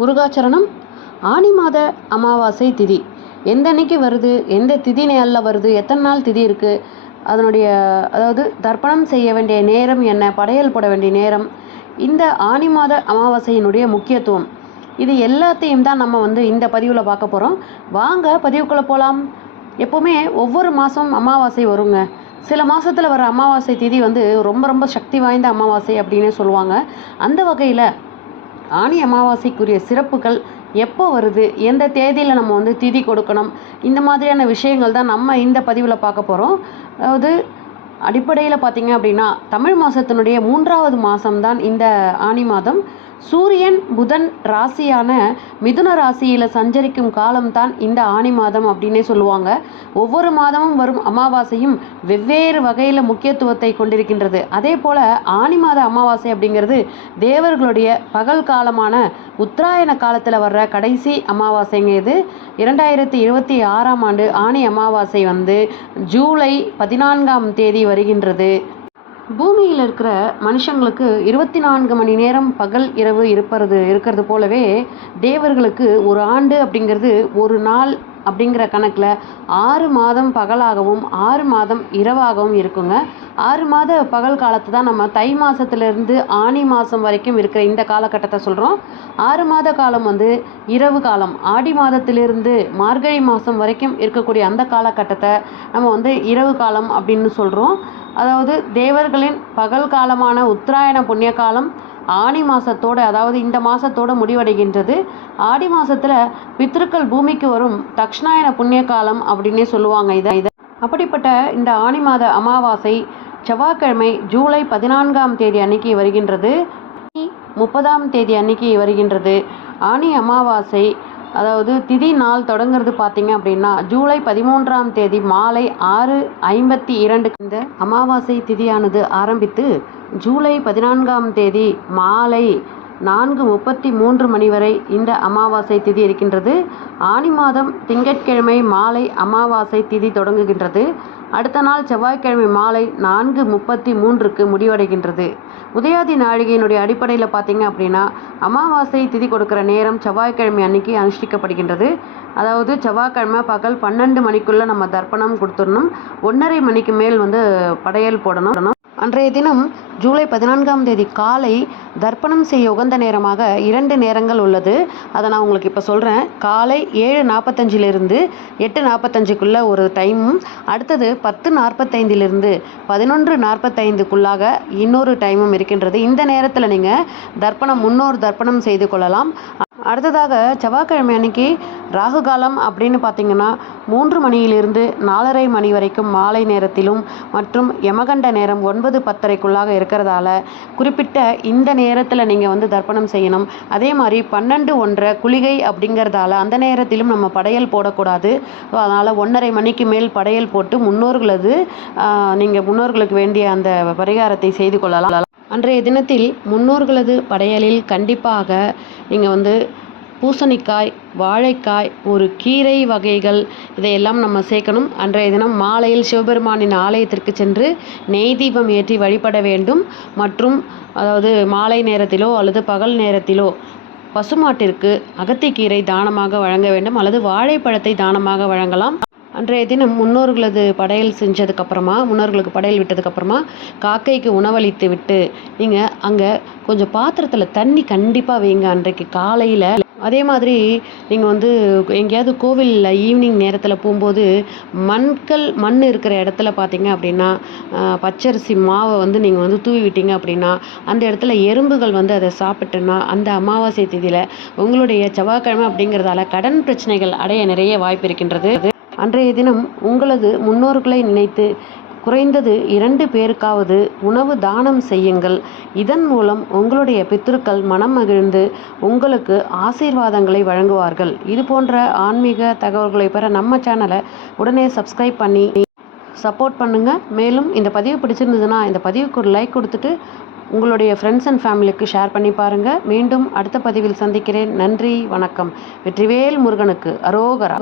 முருகாச்சரணம். ஆனி மாத அமாவாசை திதி எந்த அன்னைக்கு வருது, எந்த திதி நாளில் வருது, எத்தனை நாள் திதி இருக்குது, அதனுடைய அதாவது தர்ப்பணம் செய்ய வேண்டிய நேரம் என்ன, படையல் போட வேண்டிய நேரம், இந்த ஆனி மாத அமாவாசையினுடைய முக்கியத்துவம், இது எல்லாத்தையும் தான் நம்ம இந்த பதிவில் பார்க்க போகிறோம். வாங்க பதிவுக்குள்ளே போகலாம். எப்போவுமே ஒவ்வொரு மாதம் அமாவாசை வருங்க. சில மாதத்தில் வர அமாவாசை திதி ரொம்ப ரொம்ப சக்தி வாய்ந்த அமாவாசை அப்படின்னு சொல்லுவாங்க. அந்த வகையில் ஆனி அமாவாசைக்குரிய சிறப்புகள் எப்போ வருது, எந்த தேதியில் நம்ம திதி கொடுக்கணும், இந்த மாதிரியான விஷயங்கள் தான் நம்ம இந்த பதிவில் பார்க்க போகிறோம். அதாவது அடிப்படையில் பார்த்திங்க அப்படின்னா தமிழ் மாதத்தினுடைய 3வது மாதம்தான் இந்த ஆனி மாதம். சூரியன் புதன் ராசியான மிதுன ராசியில் சஞ்சரிக்கும் காலம்தான் இந்த ஆனி மாதம் அப்படின்னே சொல்லுவாங்க. ஒவ்வொரு மாதமும் வரும் அமாவாசையும் வெவ்வேறு வகையில் முக்கியத்துவத்தை கொண்டிருக்கின்றது. அதே போல் ஆனி மாத அமாவாசை அப்படிங்கிறது தேவர்களுடைய பகல் காலமான உத்தராயண காலத்தில் வர்ற கடைசி அமாவாசைங்க. இது 2026ஆம் ஆண்டு ஆனி அமாவாசை ஜூலை 14ஆம் தேதி வருகின்றது. பூமியில் இருக்கிற மனுஷங்களுக்கு 24 மணி நேரம் பகல் இரவு இருக்கிறது போலவே தேவர்களுக்கு ஒரு ஆண்டு அப்படிங்கிறது ஒரு நாள் அப்படிங்கிற கணக்கில் 6 மாதம் பகலாகவும் 6 மாதம் இரவாகவும் இருக்குங்க. 6 மாத பகல் காலத்தை தான் நம்ம தை மாதத்துலேருந்து ஆனி மாதம் வரைக்கும் இருக்கிற இந்த காலகட்டத்தை சொல்கிறோம். 6 மாத காலம் இரவு காலம். ஆடி மாதத்திலிருந்து மார்கழி மாதம் வரைக்கும் இருக்கக்கூடிய அந்த காலகட்டத்தை நம்ம இரவு காலம் அப்படின்னு சொல்கிறோம். அதாவது தேவர்களின் பகல் காலமான உத்தராயண புண்ணிய காலம் ஆனி மாதத்தோடு, அதாவது இந்த மாதத்தோடு முடிவடைகின்றது. ஆடி மாதத்தில் பித்ருக்கள் பூமிக்கு வரும் தக்ஷணாயன புண்ணிய காலம் அப்படின்னே சொல்லுவாங்க. இதை அப்படிப்பட்ட இந்த ஆனி மாத அமாவாசை செவ்வாய்க்கிழமை ஜூலை 14ஆம் தேதி அன்னைக்கு வருகின்றது. 30ஆம் தேதி அன்னைக்கு வருகின்றது. ஆனி அமாவாசை அதாவது திதி நாள் தொடங்கிறது பார்த்திங்க அப்படின்னா ஜூலை 13ஆம் தேதி மாலை 6:52 இந்த அமாவாசை திதியானது ஆரம்பித்து ஜூலை 14ஆம் தேதி மாலை 4:33 மணி வரை இந்த அமாவாசை திதி இருக்கின்றது. ஆனி மாதம் திங்கட்கிழமை மாலை அமாவாசை திதி தொடங்குகின்றது. அடுத்த நாள் செவ்வாய்க்கிழமை மாலை 4:33க்கு முடிவடைகின்றது. உதயாதி நாழிகையினுடைய அடிப்படையில் பார்த்திங்க அப்படின்னா அமாவாசை திதி கொடுக்குற நேரம் செவ்வாய்க்கிழமை அன்னைக்கு அனுஷ்டிக்கப்படுகின்றது. அதாவது செவ்வாய்க்கிழமை பகல் 12 மணிக்குள்ளே நம்ம தர்ப்பணம் கொடுத்துடணும். 1:30 மணிக்கு மேல் படையல் போடணும். அன்றைய தினம் ஜூலை 14ஆம் தேதி காலை தர்ப்பணம் செய்ய உகந்த நேரமாக 2 நேரங்கள் உள்ளது. அதை நான் உங்களுக்கு இப்போ சொல்கிறேன். காலை 7:45லிருந்து 8:45க்குள்ளே ஒரு டைமும், அடுத்தது 10:45லிருந்து 11:45க்குள்ளாக இன்னொரு டைமும் இருக்கின்றது. இந்த நேரத்தில் நீங்கள் முன்னோர் தர்ப்பணம் செய்து கொள்ளலாம். அடுத்ததாக செவ்வாய்க்கிழமை அன்னைக்கு ராகு காலம் அப்படின்னு பார்த்தீங்கன்னா 3 மணியிலிருந்து 4:30 மணி வரைக்கும் மாலை நேரத்திலும் மற்றும் யமகண்ட நேரம் 9:10க்குள்ளாக இருக்கிறதால குறிப்பிட்ட இந்த நேரத்தில் நீங்கள் தர்ப்பணம் செய்யணும். அதே மாதிரி 12:01 குளிகை அப்படிங்கிறதால அந்த நேரத்திலும் நம்ம படையல் போடக்கூடாது. அதனால் 1:30 மணிக்கு மேல் படையல் போட்டு நீங்கள் முன்னோர்களுக்கு வேண்டிய அந்த பரிகாரத்தை செய்து கொள்ளலாம். அன்றைய தினத்தில் முன்னோர்களது படையலில் கண்டிப்பாக நீங்கள் பூசணிக்காய், வாழைக்காய், ஒரு கீரை வகைகள் இதையெல்லாம் நம்ம சேர்க்கணும். அன்றைய தினம் மாலையில் சிவபெருமானின் ஆலயத்திற்கு சென்று நெய் தீபம் ஏற்றி வழிபட வேண்டும். மற்றும் அதாவது மாலை நேரத்திலோ அல்லது பகல் நேரத்திலோ பசுமாட்டிற்கு அகத்திக்கீரை தானமாக வழங்க வேண்டும், அல்லது வாழைப்பழத்தை தானமாக வழங்கலாம். அன்றைய தினம் முன்னோர்களுக்கு படையல் விட்டதுக்கப்புறமா காக்கைக்கு உணவளித்து விட்டு நீங்கள் அங்கே கொஞ்சம் பாத்திரத்தில் தண்ணி கண்டிப்பாக வைங்க அன்றைக்கு காலையில். அதே மாதிரி நீங்கள் எங்கேயாவது கோவிலில் ஈவினிங் நேரத்தில் போகும்போது மண் இருக்கிற இடத்துல பார்த்தீங்க அப்படின்னா பச்சரிசி மாவை நீங்கள் தூவி விட்டீங்க அப்படின்னா அந்த இடத்துல எறும்புகள் அதை சாப்பிட்டுன்னா அந்த அமாவாசை திதியில் உங்களுடைய செவ்வாய்க்கிழமை அப்படிங்கிறதால கடன் பிரச்சனைகள் அடைய நிறைய வாய்ப்பு இருக்கின்றது. அன்றைய தினம் உங்களது முன்னோர்களை நினைத்து குறைந்தது 2 பேருக்காவது உணவு தானம் செய்யுங்கள். இதன் மூலம் உங்களுடைய பித்ருக்கள் மனம் மகிழ்ந்து உங்களுக்கு ஆசீர்வாதங்களை வழங்குவார்கள். இது போன்ற ஆன்மீக தகவல்களை பெற நம்ம சேனலை உடனே சப்ஸ்கிரைப் பண்ணி சப்போர்ட் பண்ணுங்கள். மேலும் இந்த பதிவு பிடிச்சிருந்ததுன்னா இந்த பதிவுக்கு ஒரு லைக் கொடுத்துட்டு உங்களுடைய ஃப்ரெண்ட்ஸ் அண்ட் ஃபேமிலிக்கு ஷேர் பண்ணி பாருங்கள். மீண்டும் அடுத்த பதிவில் சந்திக்கிறேன். நன்றி, வணக்கம். வெற்றிவேல் முருகனுக்கு அரோகரா.